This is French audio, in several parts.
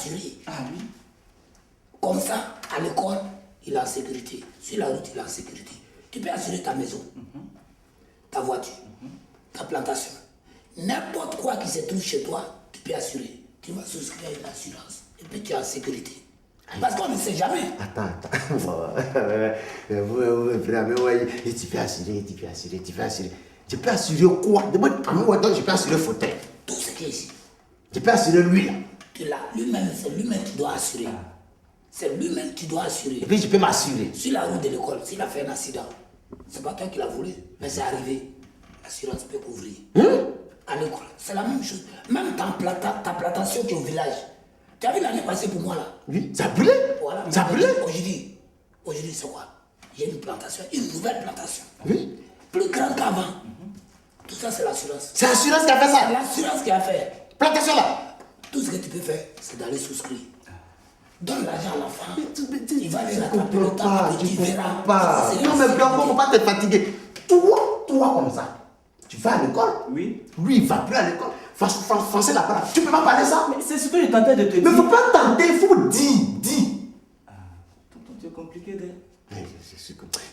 assuré. Ah oui. Comme ça, à l'école, il est en sécurité. Sur la route, il est en sécurité. Tu peux assurer ta maison, ta voiture, ta plantation. N'importe quoi qui se trouve chez toi, tu peux assurer. Tu vas souscrire à une assurance. Et puis tu es en sécurité. Parce qu'on ne sait jamais. Attends. Et tu peux assurer. Tu peux assurer quoi? Demande à moi, donc je peux assurer le fauteuil. Tout ce qui est ici. Tu peux assurer lui là. Tu l'as. Lui-même, c'est lui-même qui doit assurer. C'est lui-même qui doit assurer. Et puis je peux m'assurer. Sur la route de l'école, s'il a fait un accident, c'est pas toi qui l'as voulu, mais c'est arrivé. L'assurance peut couvrir. À l'école, c'est la même chose. Même ta plantation qui est au village. Tu as vu l'année passée pour moi là? Oui, ça brûlait. Voilà. Ça brûlait. Aujourd'hui, c'est quoi? J'ai une plantation, une nouvelle plantation. Oui. Plus grande qu'avant. Tout ça, c'est l'assurance. C'est l'assurance qui a fait ça. C'est l'assurance qui a fait. Plantation là. Tout ce que tu peux faire, c'est d'aller souscrire. Donne l'argent à l'enfant. Il va aller rattraper le temps et tu verras. Pas. Non, mais Blanco, faut pas te fatiguer. Toi comme ça. Tu vas à l'école. Oui. Lui, il va plus à l'école. Français la parole. Tu peux pas parler ça. Mais c'est ce que je tentais de te dire. Mais faut pas tenter, il faut dire. Tonton, tu es compliqué de...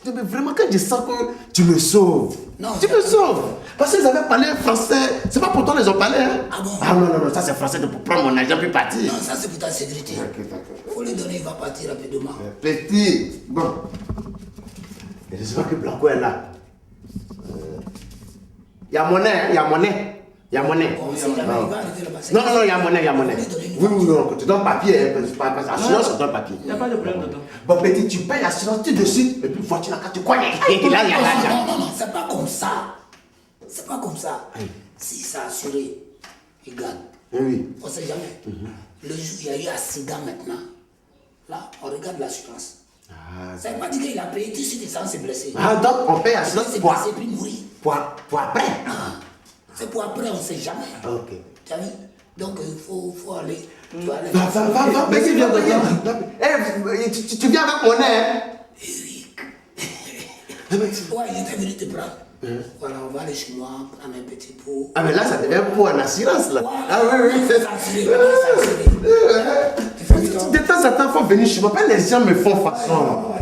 Mais vraiment, quand je sens que tu me sauves, Non, tu me sauves. Parce qu'ils avaient parlé français, c'est pas pour toi qu'ils ont parlé. Hein? Ah bon? Ah non, ça c'est français pour prendre mon argent puis partir. Non, ça c'est pour ta sécurité. Il faut lui donner, il va partir rapidement. Petit, bon. Et j'espère que Blanco est là. Il y a monnaie. Bon, si jamais il va arriver là-bas, c'est Non, il y a monnaie. Oui, non, tu donnes papier, assurance, tu donnes papier. Il n'y a pas de problème, tonton. Bon, petit, tu payes l'assurance tout de suite, et puis voiture là, quand tu cognes, là, il y a l'argent. Non, c'est pas comme ça. C'est pas comme ça. Si c'est assuré, il gagne. Oui. On ne sait jamais. Le jour où il y a eu accident maintenant, là, on regarde l'assurance. Ça ne veut pas dire qu'il a payé tout de suite et sans se blesser. Ah, donc on paye l'assurance Il s'est blessé puis mourir. pour après. C'est pour après, on ne sait jamais. Ok. Tu as vu? Donc il faut aller. Tu vas aller. Va, petit, viens, tu viens avec monnaie, hein? Eric. Ouais, j'étais venu te prendre. Voilà, on va aller chez moi, prendre un petit pot. Ah, mais là, ça devient pour une assurance, là. Voilà. Ah, oui. C'est assuré. De temps en temps, il faut venir chez moi. Pas les gens me font façon.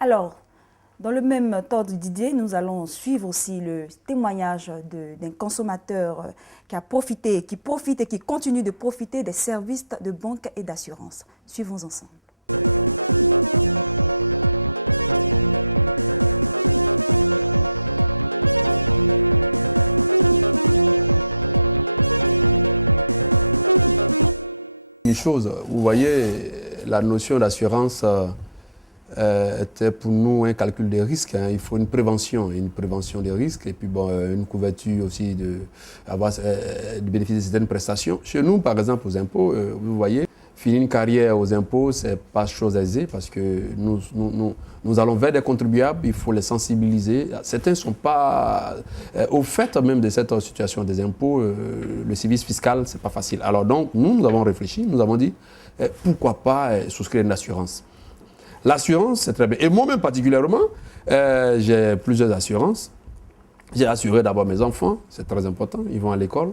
Alors, dans le même ordre d'idée, nous allons suivre aussi le témoignage d'un consommateur qui profite et qui continue de profiter des services de banque et d'assurance. Suivons ensemble. Une chose, vous voyez, la notion d'assurance était pour nous un calcul des risques. Hein. Il faut une prévention des risques et puis bon, une couverture aussi de bénéficier de certaines prestations. Chez nous, par exemple, aux impôts, vous voyez, finir une carrière aux impôts, ce n'est pas chose aisée parce que nous allons vers des contribuables, il faut les sensibiliser. Certains ne sont pas au fait même de cette situation des impôts. Le service fiscal, ce n'est pas facile. Alors donc, nous avons réfléchi, nous avons dit, pourquoi pas souscrire une assurance. L'assurance, c'est très bien. Et moi-même particulièrement, j'ai plusieurs assurances. J'ai assuré d'abord mes enfants, c'est très important, ils vont à l'école.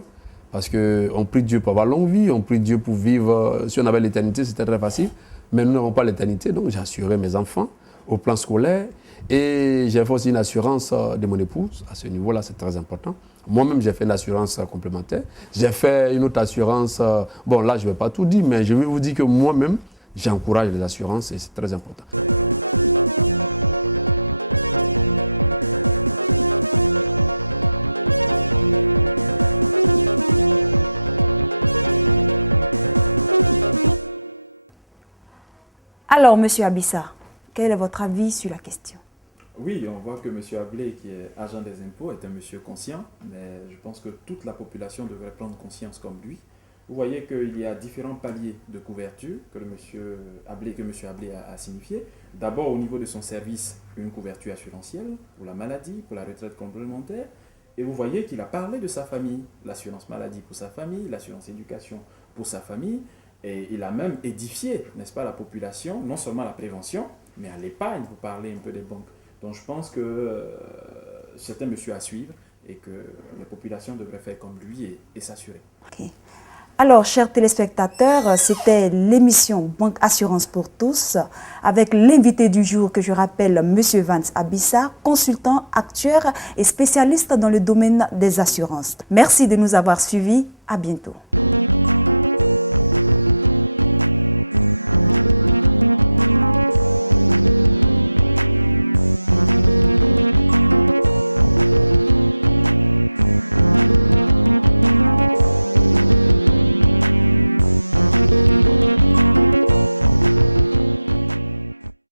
Parce qu'on prie Dieu pour avoir longue vie, on prie Dieu pour vivre. Si on avait l'éternité, c'était très facile. Mais nous n'avons pas l'éternité, donc j'ai assuré mes enfants au plan scolaire. Et j'ai fait aussi une assurance de mon épouse. À ce niveau-là, c'est très important. Moi-même, j'ai fait une assurance complémentaire. J'ai fait une autre assurance. Bon, là, je ne vais pas tout dire, mais je vais vous dire que moi-même, j'encourage les assurances et c'est très important. Alors, Monsieur Abissa, quel est votre avis sur la question? Oui, on voit que M. Ablé, qui est agent des impôts, est un monsieur conscient, mais je pense que toute la population devrait prendre conscience comme lui. Vous voyez qu'il y a différents paliers de couverture que M. Ablé a signifié. D'abord, au niveau de son service, une couverture assurantielle pour la maladie, pour la retraite complémentaire. Et vous voyez qu'il a parlé de sa famille, l'assurance maladie pour sa famille, l'assurance éducation pour sa famille, et il a même édifié, n'est-ce pas, la population, non seulement à la prévention, mais à l'épargne, vous parlez un peu des banques. Donc je pense que c'est un monsieur à suivre et que les populations devraient faire comme lui et s'assurer. Ok. Alors, chers téléspectateurs, c'était l'émission Banque Assurance pour tous avec l'invité du jour que je rappelle, Monsieur Vance Abissa, consultant, actuaire et spécialiste dans le domaine des assurances. Merci de nous avoir suivis. À bientôt.